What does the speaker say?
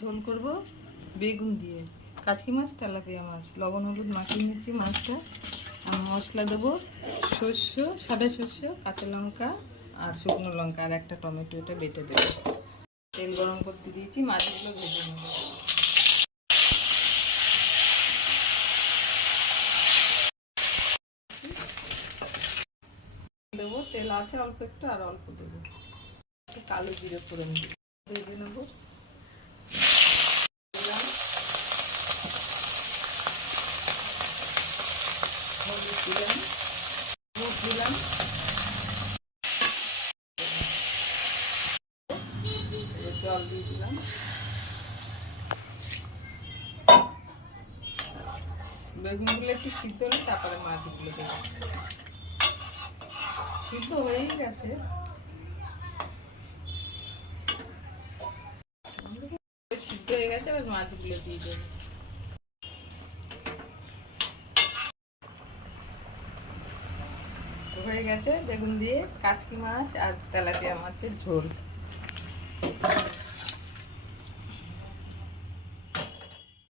ঝোল করব বেগুন দিয়ে, কাচকি মাছ, তেলাপিয়া মাছ। লবণ হলুদ মাখিয়ে নিচ্ছি মাছটা। আর মশলা দেবো শস্য, সাদা শস্য, কাঁচা লঙ্কা আর শুকনো লঙ্কা আর একটা টমেটো, এটা বেটে দেবো। তেল গরম করতে দিয়েছি, মাছগুলো ভেজে নেব। দেবো, তেল আছে অল্প একটু, আর অল্প দেবো। কালো জিরে ফোড়ন দিয়ে ভেজে নেবো। হলুদ দিলাম, দুধ দিলাম, জল দিয়ে দিলাম। বেগুনগুলো একটু সিদ্ধ হলে তারপরে মাছগুলো দেবো। সিদ্ধ হয়েই গেছে, সিদ্ধ হয়ে গেছে, এবার মাছগুলো দিয়ে দেবো। হয়ে গেছে বেগুন দিয়ে কাচকি মাছ আর তেলাপিয়া মাছের ঝোল।